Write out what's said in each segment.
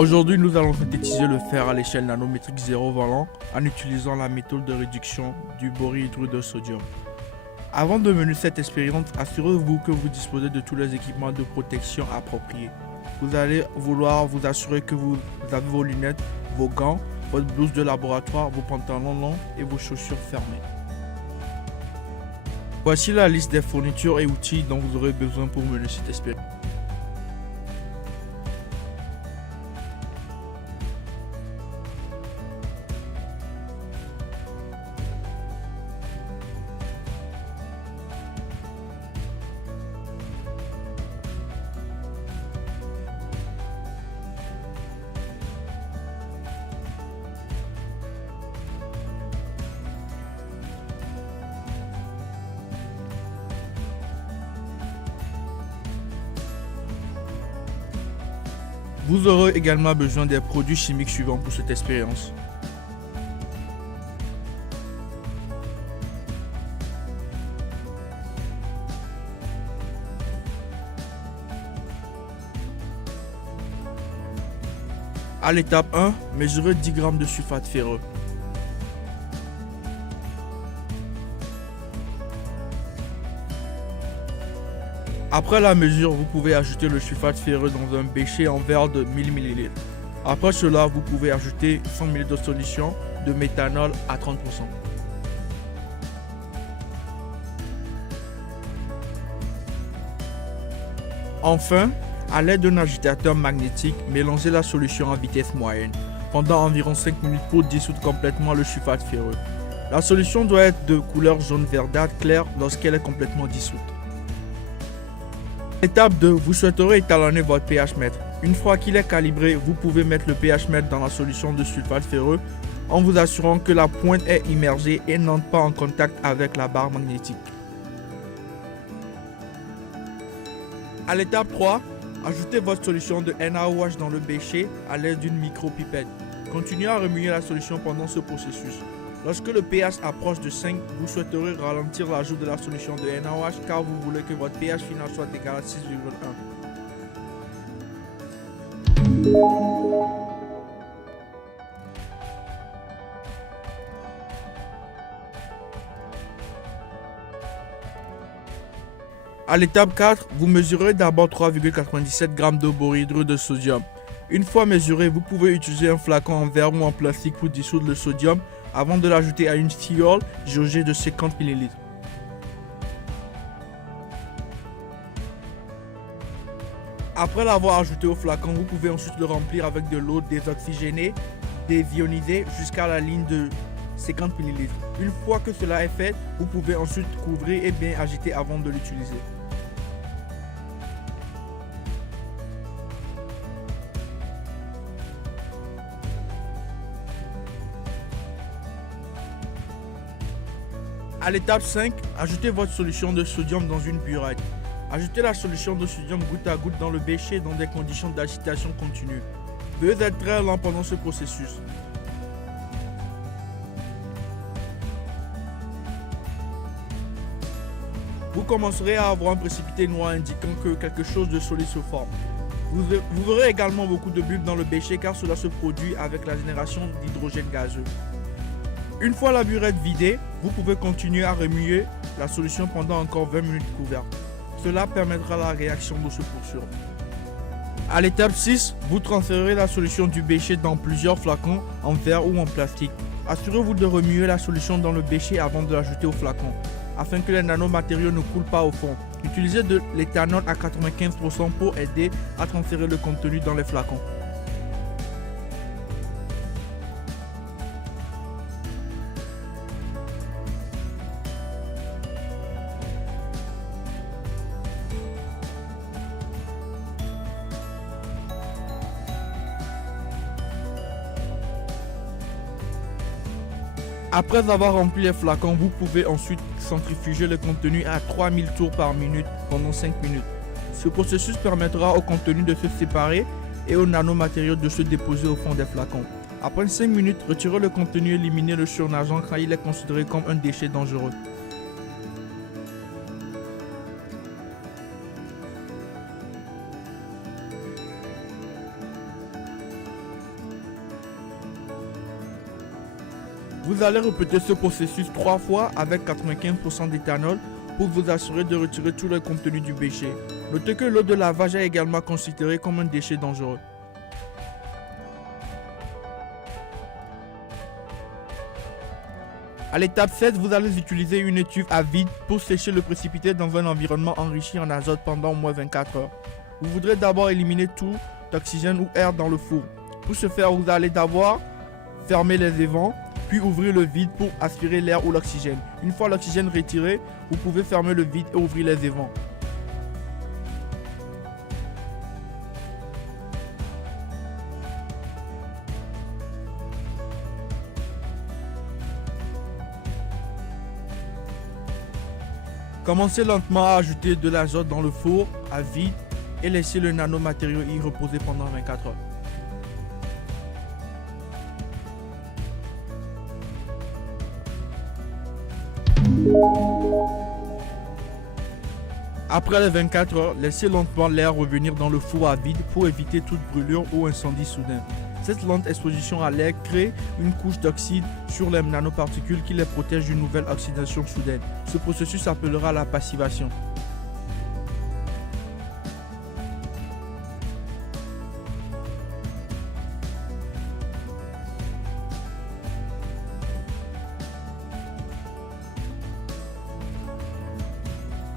Aujourd'hui, nous allons synthétiser le fer à l'échelle nanométrique zéro valent en utilisant la méthode de réduction du borhydrure de sodium. Avant de mener cette expérience, assurez-vous que vous disposez de tous les équipements de protection appropriés. Vous allez vouloir vous assurer que vous avez vos lunettes, vos gants, votre blouse de laboratoire, vos pantalons longs et vos chaussures fermées. Voici la liste des fournitures et outils dont vous aurez besoin pour mener cette expérience. Vous aurez également besoin des produits chimiques suivants pour cette expérience. À l'étape 1, mesurez 10 g de sulfate ferreux. Après la mesure, vous pouvez ajouter le sulfate ferreux dans un bécher en verre de 1000 ml. Après cela, vous pouvez ajouter 100 ml de solution de méthanol à 30%. Enfin, à l'aide d'un agitateur magnétique, mélangez la solution à vitesse moyenne pendant environ 5 minutes pour dissoudre complètement le sulfate ferreux. La solution doit être de couleur jaune verdâtre claire lorsqu'elle est complètement dissoute. Étape 2, vous souhaiterez étalonner votre pH mètre. Une fois qu'il est calibré, vous pouvez mettre le pH mètre dans la solution de sulfate ferreux en vous assurant que la pointe est immergée et n'entre pas en contact avec la barre magnétique. À l'étape 3, ajoutez votre solution de NaOH dans le bécher à l'aide d'une micropipette. Continuez à remuer la solution pendant ce processus. Lorsque le pH approche de 5, vous souhaiterez ralentir l'ajout de la solution de NaOH car vous voulez que votre pH final soit égal à 6,1. À l'étape 4, vous mesurez d'abord 3,97 g de borhydrure de sodium. Une fois mesuré, vous pouvez utiliser un flacon en verre ou en plastique pour dissoudre le sodium avant de l'ajouter à une fiole jaugée de 50 ml. Après l'avoir ajouté au flacon, vous pouvez ensuite le remplir avec de l'eau désoxygénée, dévionisée jusqu'à la ligne de 50 ml. Une fois que cela est fait, vous pouvez ensuite couvrir et bien agiter avant de l'utiliser. À l'étape 5, ajoutez votre solution de sodium dans une burette. Ajoutez la solution de sodium goutte à goutte dans le bécher dans des conditions d'agitation continue. Veuillez être très lent pendant ce processus. Vous commencerez à avoir un précipité noir indiquant que quelque chose de solide se forme. Vous verrez également beaucoup de bulbes dans le bécher car cela se produit avec la génération d'hydrogène gazeux. Une fois la burette vidée, vous pouvez continuer à remuer la solution pendant encore 20 minutes couverte. Cela permettra à la réaction de se poursuivre. À l'étape 6, vous transférez la solution du bécher dans plusieurs flacons en verre ou en plastique. Assurez-vous de remuer la solution dans le bécher avant de l'ajouter au flacon, afin que les nanomatériaux ne coulent pas au fond. Utilisez de l'éthanol à 95% pour aider à transférer le contenu dans les flacons. Après avoir rempli les flacons, vous pouvez ensuite centrifuger le contenu à 3000 tours par minute pendant 5 minutes. Ce processus permettra au contenu de se séparer et aux nanomatériaux de se déposer au fond des flacons. Après 5 minutes, retirez le contenu et éliminez le surnageant car il est considéré comme un déchet dangereux. Vous allez répéter ce processus 3 fois avec 95% d'éthanol pour vous assurer de retirer tout le contenu du bécher. Notez que l'eau de lavage est également considérée comme un déchet dangereux. À l'étape 7, vous allez utiliser une étuve à vide pour sécher le précipité dans un environnement enrichi en azote pendant au moins 24 heures. Vous voudrez d'abord éliminer tout oxygène ou air dans le four. Pour ce faire, vous allez d'abord fermer les évents, puis ouvrir le vide pour aspirer l'air ou l'oxygène. Une fois l'oxygène retiré, vous pouvez fermer le vide et ouvrir les évents. Commencez lentement à ajouter de l'azote dans le four à vide et laissez le nanomatériau y reposer pendant 24 heures. Après les 24 heures, laissez lentement l'air revenir dans le four à vide pour éviter toute brûlure ou incendie soudain. Cette lente exposition à l'air crée une couche d'oxyde sur les nanoparticules qui les protège d'une nouvelle oxydation soudaine. Ce processus s'appellera la passivation.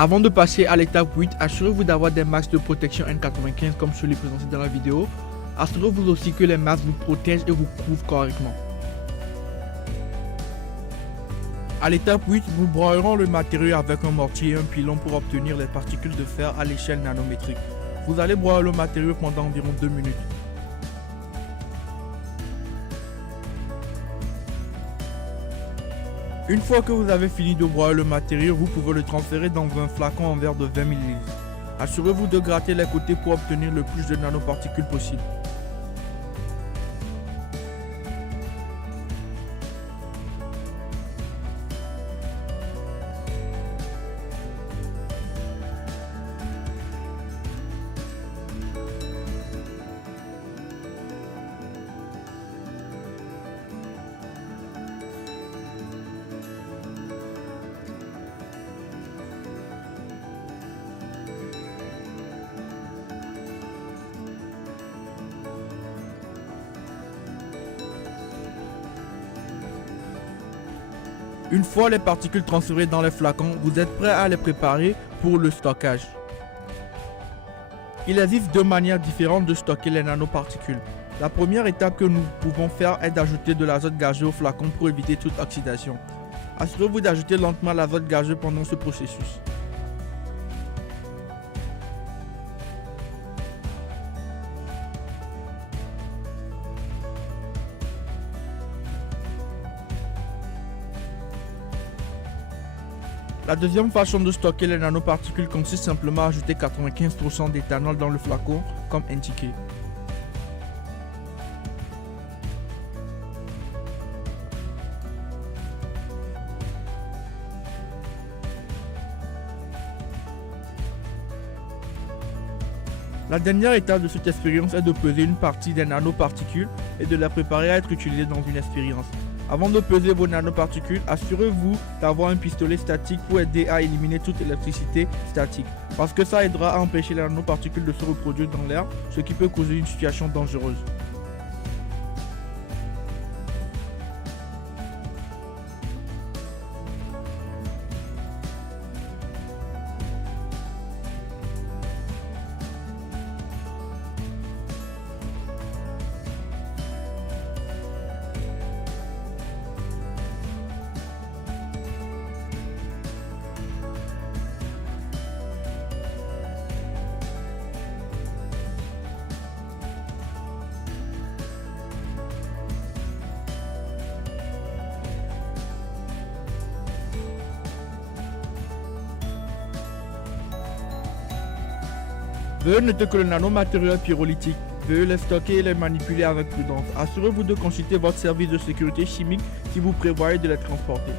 Avant de passer à l'étape 8, assurez-vous d'avoir des masques de protection N95 comme celui présenté dans la vidéo. Assurez-vous aussi que les masques vous protègent et vous couvrent correctement. À l'étape 8, nous broyerons le matériau avec un mortier et un pilon pour obtenir les particules de fer à l'échelle nanométrique. Vous allez broyer le matériau pendant environ 2 minutes. Une fois que vous avez fini de broyer le matériau, vous pouvez le transférer dans un flacon en verre de 20 ml. Assurez-vous de gratter les côtés pour obtenir le plus de nanoparticules possible. Une fois les particules transférées dans les flacons, vous êtes prêt à les préparer pour le stockage. Il existe 2 manières différentes de stocker les nanoparticules. La première étape que nous pouvons faire est d'ajouter de l'azote gazeux au flacon pour éviter toute oxydation. Assurez-vous d'ajouter lentement l'azote gazeux pendant ce processus. La deuxième façon de stocker les nanoparticules consiste simplement à ajouter 95% d'éthanol dans le flacon, comme indiqué. La dernière étape de cette expérience est de peser une partie des nanoparticules et de les préparer à être utilisées dans une expérience. Avant de peser vos nanoparticules, assurez-vous d'avoir un pistolet statique pour aider à éliminer toute électricité statique, parce que ça aidera à empêcher les nanoparticules de se reproduire dans l'air, ce qui peut causer une situation dangereuse. Veuillez noter que le nanomatériau est pyrolytique. Veuillez les stocker et les manipuler avec prudence. Assurez-vous de consulter votre service de sécurité chimique si vous prévoyez de les transporter.